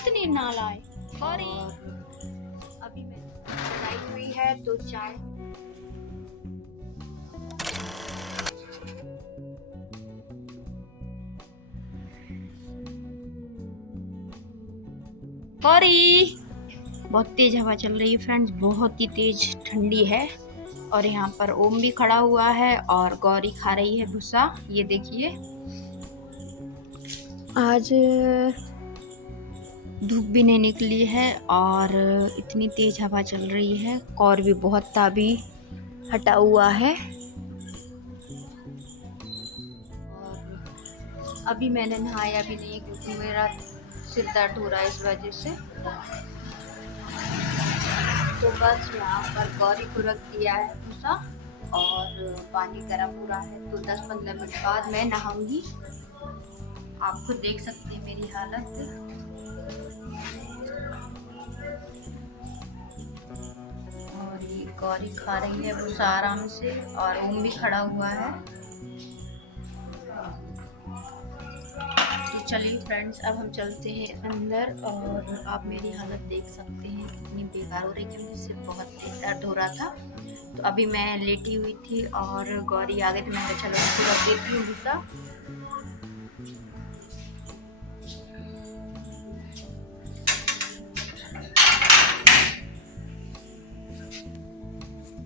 इतनी नालायक। सॉरी। और अभी मैंने बनाई हुई है तो चाय। सॉरी। बहुत तेज हवा चल रही है फ्रेंड्स, बहुत ही तेज ठंडी है। और यहाँ पर ओम भी खड़ा हुआ है और गौरी खा रही है भूसा। ये देखिए, आज धूप भी नहीं निकली है और इतनी तेज हवा चल रही है। और भी बहुत ताबी हटा हुआ है। और अभी मैंने नहाया भी नहीं क्योंकि मेरा सिर दर्द हो रहा है इस वजह से। तो बस यहाँ पर गौरी को रख दिया है भूसा और पानी गर्म हो रहा है, तो 10-15 मिनट बाद मैं नहाऊंगी। आप खुद देख सकते हैं मेरी हालत। और ये गौरी खा रही है भूसा आराम से और ओम भी खड़ा हुआ है। तो चलिए फ्रेंड्स, अब हम चलते हैं अंदर और आप मेरी हालत देख सकते हैं कितनी बेकार हो रही है क्योंकि सिर बहुत तेज दर्द हो रहा था। तो अभी मैं लेटी हुई थी और गौरी आ गई तो मैंने चलो उसको रख देती हूँ भूसा।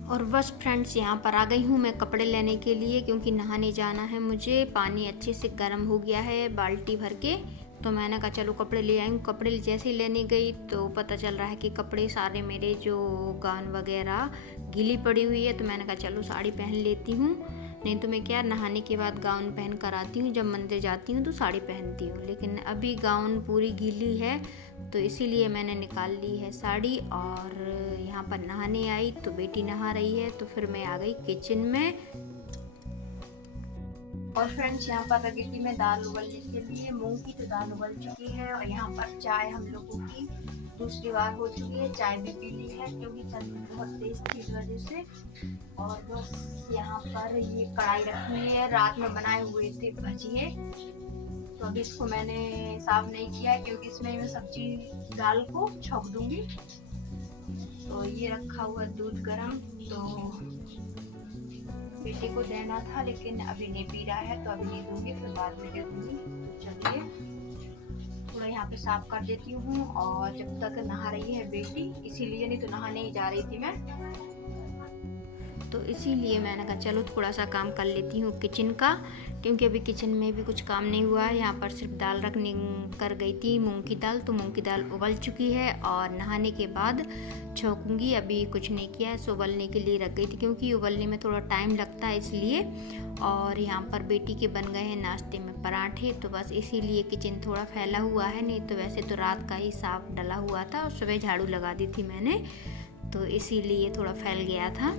और बस फ्रेंड्स, यहाँ पर आ गई हूँ मैं कपड़े लेने के लिए क्योंकि नहाने जाना है मुझे। पानी अच्छे से गर्म हो गया है बाल्टी भर के, तो मैंने कहा चलो कपड़े ले आई हूँ। कपड़े जैसे ही लेने गई तो पता चल रहा है कि कपड़े सारे मेरे जो गाउन वगैरह गीली पड़ी हुई है। तो मैंने कहा चलो साड़ी पहन लेती हूँ, नहीं तो मैं क्या नहाने के बाद गाउन पहन कर आती हूँ, जब मंदिर जाती हूँ तो साड़ी पहनती हूँ। लेकिन अभी गाउन पूरी गीली है तो इसीलिए मैंने निकाल ली है साड़ी। और यहाँ पर नहाने आई तो बेटी नहा रही है, तो फिर मैं आ गई किचन में। और फ्रेंड्स, यहाँ पर रखी थी मैं दाल उबलने के लिए। मूंग की तो दाल उबल चुकी है और यहाँ पर चाय हम लोगों की दूसरी बार हो चुकी है। चाय भी पी ली है क्योंकि ठंड बहुत तेज थी इस वजह से। और बस यहाँ पर ये कढ़ाई रखी है, रात में बनाए हुए थे भजिए, तो अभी इसको मैंने साफ नहीं किया है क्योंकि इसमें मैं सब्जी दाल को छौंक दूंगी। तो ये रखा हुआ दूध गरम, तो बेटे को देना था लेकिन अभी नहीं पी रहा है तो अभी नहीं दूंगी, फिर बाद में दे दूंगी। तो चलिए थोड़ा यहाँ पे साफ कर देती हूँ। और जब तक नहा रही है बेटी, इसीलिए, नहीं तो नहाने ही जा रही थी मैं, तो इसीलिए मैंने कहा चलो थोड़ा सा काम कर लेती हूँ किचन का, क्योंकि अभी किचन में भी कुछ काम नहीं हुआ है। यहाँ पर सिर्फ दाल रखने कर गई थी मूंग की दाल, तो मूंग की दाल उबल चुकी है और नहाने के बाद छौंकूंगी। अभी कुछ नहीं किया है, उबलने के लिए रख गई थी क्योंकि उबलने में थोड़ा टाइम लगता है इसलिए। और यहाँ पर बेटी के बन गए हैं नाश्ते में पराठे, तो बस इसीलिए किचन थोड़ा फैला हुआ है, नहीं तो वैसे तो रात का ही साफ डला हुआ था और सुबह झाड़ू लगा दी थी मैंने, तो इसीलिए थोड़ा फैल गया था।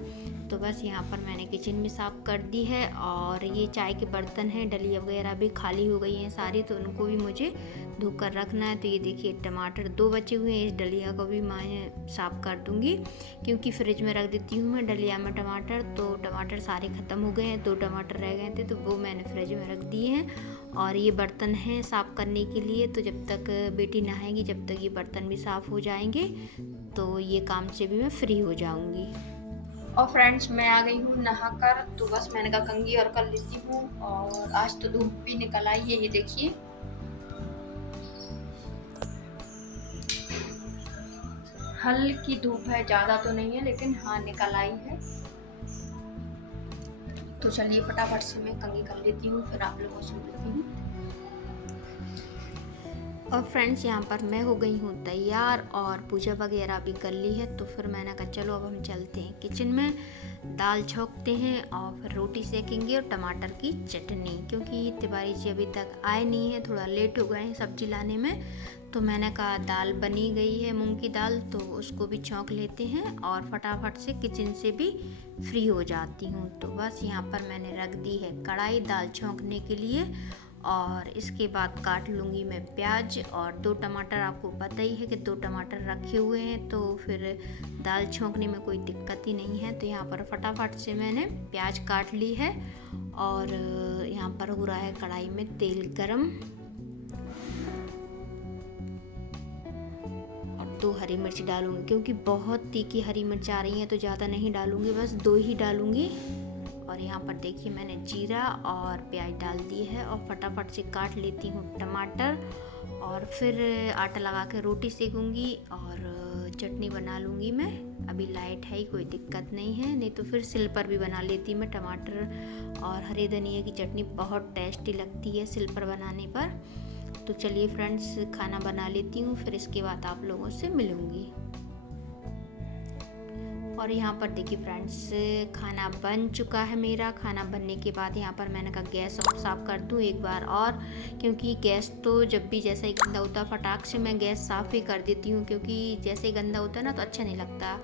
तो बस यहाँ पर मैंने किचन में साफ़ कर दी है। और ये चाय के बर्तन हैं, डलिया वगैरह भी खाली हो गई हैं सारी, तो उनको भी मुझे धो कर रखना है। तो ये देखिए टमाटर 2 बचे हुए हैं, इस डलिया को भी मैं साफ़ कर दूँगी क्योंकि फ्रिज में रख देती हूँ मैं डलिया में टमाटर। तो टमाटर सारे ख़त्म हो गए हैं, 2 टमाटर रह गए थे तो वो मैंने फ्रिज में रख दिए हैं। और ये बर्तन हैं साफ़ करने के लिए, तो जब तक बेटी नहाएगी जब तक ये बर्तन भी साफ़ हो जाएंगे तो ये काम से भी मैं फ्री हो जाऊँगी। और फ्रेंड्स, मैं आ गई हूँ नहाकर, तो बस मैंने कहा कंघी और कर लेती हूँ। और आज तो धूप भी निकल आई है, ये देखिए, हल्की धूप है, ज़्यादा तो नहीं है लेकिन हाँ निकल आई है। तो चलिए फटाफट से मैं कंघी कर लेती हूँ, फिर आप लोगों से मिलती हूँ। और फ्रेंड्स, यहाँ पर मैं हो गई हूँ तैयार और पूजा वगैरह भी कर ली है। तो फिर मैंने कहा चलो अब हम चलते हैं किचन में, दाल छौंकते हैं और फिर रोटी सेकेंगे और टमाटर की चटनी, क्योंकि तिवारी जी अभी तक आए नहीं हैं, थोड़ा लेट हो गए हैं सब्जी लाने में। तो मैंने कहा दाल बनी गई है मूंग की दाल, तो उसको भी छौंक लेते हैं और फटाफट से किचन से भी फ्री हो जाती हूँ। तो बस यहाँ पर मैंने रख दी है कढ़ाई दाल छौंकने के लिए। और इसके बाद काट लूँगी मैं प्याज और 2 टमाटर, आपको पता ही है कि 2 टमाटर रखे हुए हैं, तो फिर दाल छौंकने में कोई दिक्कत ही नहीं है। तो यहाँ पर फटाफट से मैंने प्याज काट ली है और यहाँ पर हो रहा है कढ़ाई में तेल गरम। 2 हरी मिर्च डालूँगी, क्योंकि बहुत तीखी हरी मिर्च आ रही है तो ज़्यादा नहीं डालूँगी, बस 2 ही डालूँगी। और यहाँ पर देखिए मैंने जीरा और प्याज डाल दी है और फटाफट से काट लेती हूँ टमाटर, और फिर आटा लगा के रोटी सेकूँगी और चटनी बना लूँगी मैं। अभी लाइट है ही, कोई दिक्कत नहीं है, नहीं तो फिर सिल पर भी बना लेती मैं। टमाटर और हरे धनिया की चटनी बहुत टेस्टी लगती है सिल पर बनाने पर। तो चलिए फ्रेंड्स, खाना बना लेती हूँ, फिर इसके बाद आप लोगों से मिलूँगी। और यहाँ पर देखिए फ्रेंड्स, खाना बन चुका है मेरा। खाना बनने के बाद यहाँ पर मैंने कहा गैस साफ़ कर दूँ एक बार और, क्योंकि गैस तो जब भी जैसा ही गंदा होता है फटाक से मैं गैस साफ़ ही कर देती हूँ, क्योंकि जैसे ही गंदा होता है ना तो अच्छा नहीं लगता।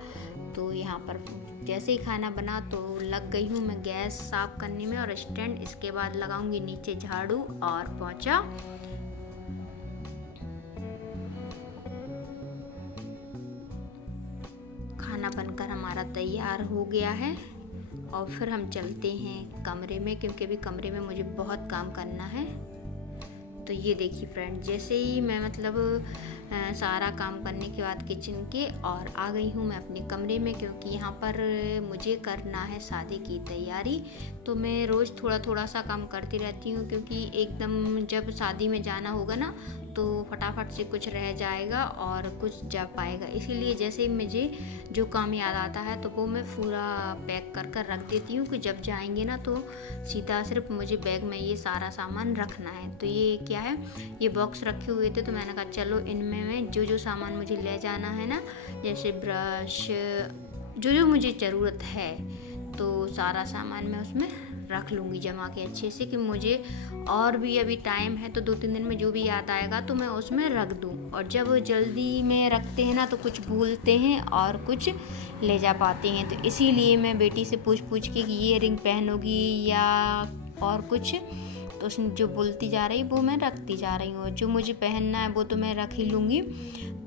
तो यहाँ पर जैसे ही खाना बना तो लग गई हूँ मैं गैस साफ़ करने में और स्टैंड। इसके बाद लगाऊंगी नीचे झाड़ू और पोंछा। खाना बनकर हमारा तैयार हो गया है और फिर हम चलते हैं कमरे में, क्योंकि अभी कमरे में मुझे बहुत काम करना है। तो ये देखिए फ्रेंड, जैसे ही मैं सारा काम करने के बाद किचन के और आ गई हूँ मैं अपने कमरे में, क्योंकि यहाँ पर मुझे करना है शादी की तैयारी। तो मैं रोज़ थोड़ा थोड़ा सा काम करती रहती हूँ, क्योंकि एकदम जब शादी में जाना होगा ना तो फटाफट से कुछ रह जाएगा और कुछ जा पाएगा। इसीलिए जैसे ही मुझे जो काम याद आता है तो वो मैं पूरा पैक कर कर रख देती हूँ कि जब जाएंगे ना तो सीधा सिर्फ मुझे बैग में ये सारा सामान रखना है। तो ये क्या है, ये बॉक्स रखे हुए थे तो मैंने कहा चलो इनमें मैं जो सामान मुझे ले जाना है ना, जैसे ब्रश, जो मुझे ज़रूरत है, तो सारा सामान मैं उसमें रख लूँगी जमा के अच्छे से, कि मुझे और भी अभी टाइम है तो 2-3 दिन में जो भी याद आएगा तो मैं उसमें रख दूँ। और जब जल्दी में रखते हैं ना तो कुछ भूलते हैं और कुछ ले जा पाते हैं। तो इसीलिए मैं बेटी से पूछ के कि ये रिंग पहनोगी या और कुछ, तो उसने जो बोलती जा रही वो मैं रखती जा रही हूँ। जो मुझे पहनना है वो तो मैं रख ही लूँगी।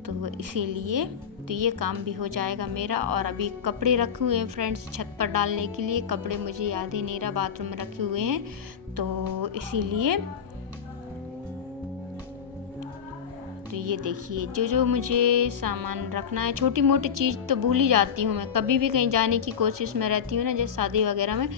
तो इसीलिए तो ये काम भी हो जाएगा मेरा। और अभी कपड़े रखे हुए हैं फ्रेंड्स छत पर डालने के लिए। कपड़े मुझे याद ही नहीं रहा, बाथरूम में रखे हुए हैं, तो इसीलिए। तो ये देखिए जो मुझे सामान रखना है, छोटी मोटी चीज़ तो भूल ही जाती हूँ मैं। कभी भी कहीं जाने की कोशिश में रहती हूँ ना, जैसे शादी वगैरह में,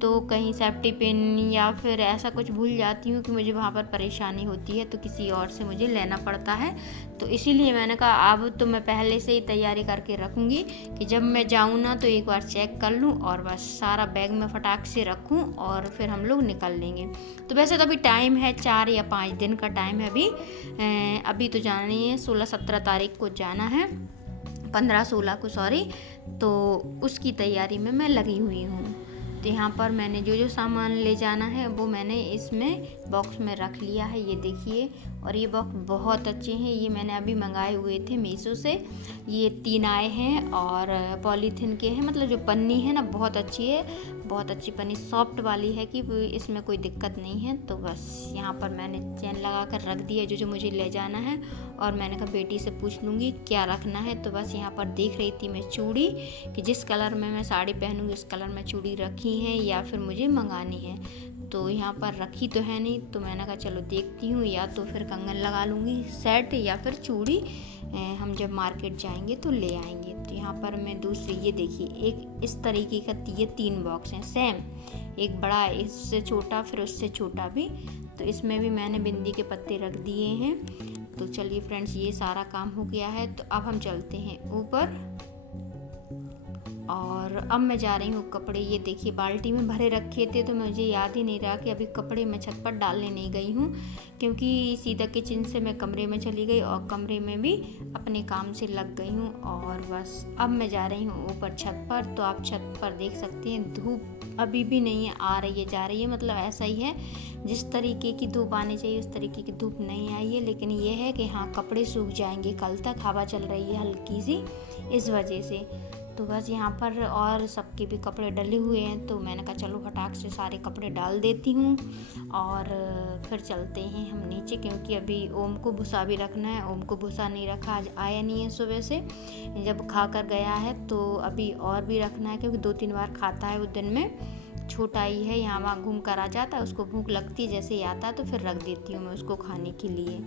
तो कहीं सेफ्टी पिन या फिर ऐसा कुछ भूल जाती हूँ कि मुझे वहाँ पर परेशानी होती है, तो किसी और से मुझे लेना पड़ता है। तो इसीलिए मैंने कहा अब तो मैं पहले से ही तैयारी करके रखूँगी कि जब मैं जाऊँ ना तो एक बार चेक कर लूँ और बस सारा बैग में फटाक से रखूँ और फिर हम लोग निकल लेंगे। तो वैसे तो अभी टाइम है 4 या 5 दिन का टाइम है अभी तो जाना नहीं है। 16-17 तारीख को जाना है, 15-16 को सॉरी। तो उसकी तैयारी में मैं लगी हुई हूँ। तो यहाँ पर मैंने जो सामान ले जाना है वो मैंने इसमें बॉक्स में रख लिया है, ये देखिए। और ये बॉक्स बहुत अच्छे हैं, ये मैंने अभी मंगाए हुए थे मीशो से। ये 3 आए हैं और पॉलीथीन के हैं, मतलब जो पन्नी है ना बहुत अच्छी है, बहुत अच्छी पन्नी सॉफ्ट वाली है कि इसमें कोई दिक्कत नहीं है। तो बस यहाँ पर मैंने चैन लगा कर रख दिया जो मुझे ले जाना है। और मैंने कहा बेटी से पूछ लूँगी क्या रखना है। तो बस यहाँ पर देख रही थी मैं चूड़ी, कि जिस कलर में मैं साड़ी पहनूँगी उस कलर में चूड़ी रखी है या फिर मुझे मंगानी है। तो यहाँ पर रखी तो है नहीं, तो मैंने कहा चलो देखती हूँ, या तो फिर कंगन लगा लूँगी सेट या फिर चूड़ी हम जब मार्केट जाएंगे तो ले आएंगे। तो यहाँ पर मैं दूसरी, ये देखिए एक इस तरीके का ये 3 बॉक्स हैं सेम, एक बड़ा, इससे छोटा, फिर उससे छोटा भी। तो इसमें भी मैंने बिंदी के पत्ते रख दिए हैं। तो चलिए फ्रेंड्स, ये सारा काम हो गया है। तो अब हम चलते हैं ऊपर और अब मैं जा रही हूँ कपड़े। ये देखिए बाल्टी में भरे रखे थे तो मुझे याद ही नहीं रहा कि अभी कपड़े मैं छत पर डालने नहीं गई हूँ, क्योंकि सीधा किचन से मैं कमरे में चली गई और कमरे में भी अपने काम से लग गई हूँ। और बस अब मैं जा रही हूँ ऊपर छत पर। तो आप छत पर देख सकते हैं धूप अभी भी नहीं है, आ रही है जा रही है, मतलब ऐसा ही है, जिस तरीके की धूप आनी चाहिए उस तरीके की धूप नहीं आई है। लेकिन ये है कि हाँ कपड़े सूख जाएंगे कल तक, हवा चल रही है हल्की सी इस वजह से। तो बस यहाँ पर और सबके भी कपड़े डले हुए हैं, तो मैंने कहा चलो फटाक से सारे कपड़े डाल देती हूँ और फिर चलते हैं हम नीचे, क्योंकि अभी ओम को भूसा भी रखना है। ओम को भूसा नहीं रखा, आज आया नहीं है सुबह से, जब खा कर गया है। तो अभी और भी रखना है, क्योंकि 2-3 बार खाता है वो दिन में, छोटा ही है, यहाँ वहाँ घूम कर आ जाता है, उसको भूख लगती है, जैसे ही आता है तो फिर रख देती हूँ मैं उसको खाने के लिए।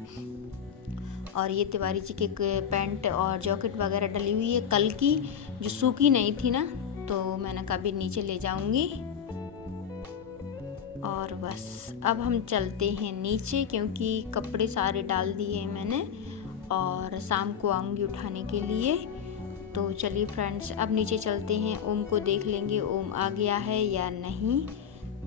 और ये तिवारी जी के पैंट और जैकेट वगैरह डली हुई है कल की, जो सूखी नहीं थी ना, तो मैंने कभी नीचे ले जाऊंगी। और बस अब हम चलते हैं नीचे, क्योंकि कपड़े सारे डाल दिए हैं मैंने और शाम को आऊँगी उठाने के लिए। तो चलिए फ्रेंड्स, अब नीचे चलते हैं, ओम को देख लेंगे ओम आ गया है या नहीं।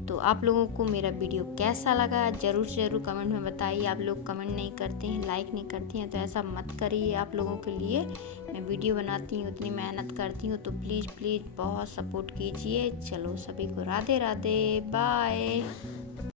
तो आप लोगों को मेरा वीडियो कैसा लगा ज़रूर से ज़रूर कमेंट में बताइए। आप लोग कमेंट नहीं करते हैं, लाइक नहीं करते हैं, तो ऐसा मत करिए। आप लोगों के लिए मैं वीडियो बनाती हूँ, उतनी मेहनत करती हूँ, तो प्लीज़ बहुत सपोर्ट कीजिए। चलो सभी को राधे राधे, बाय।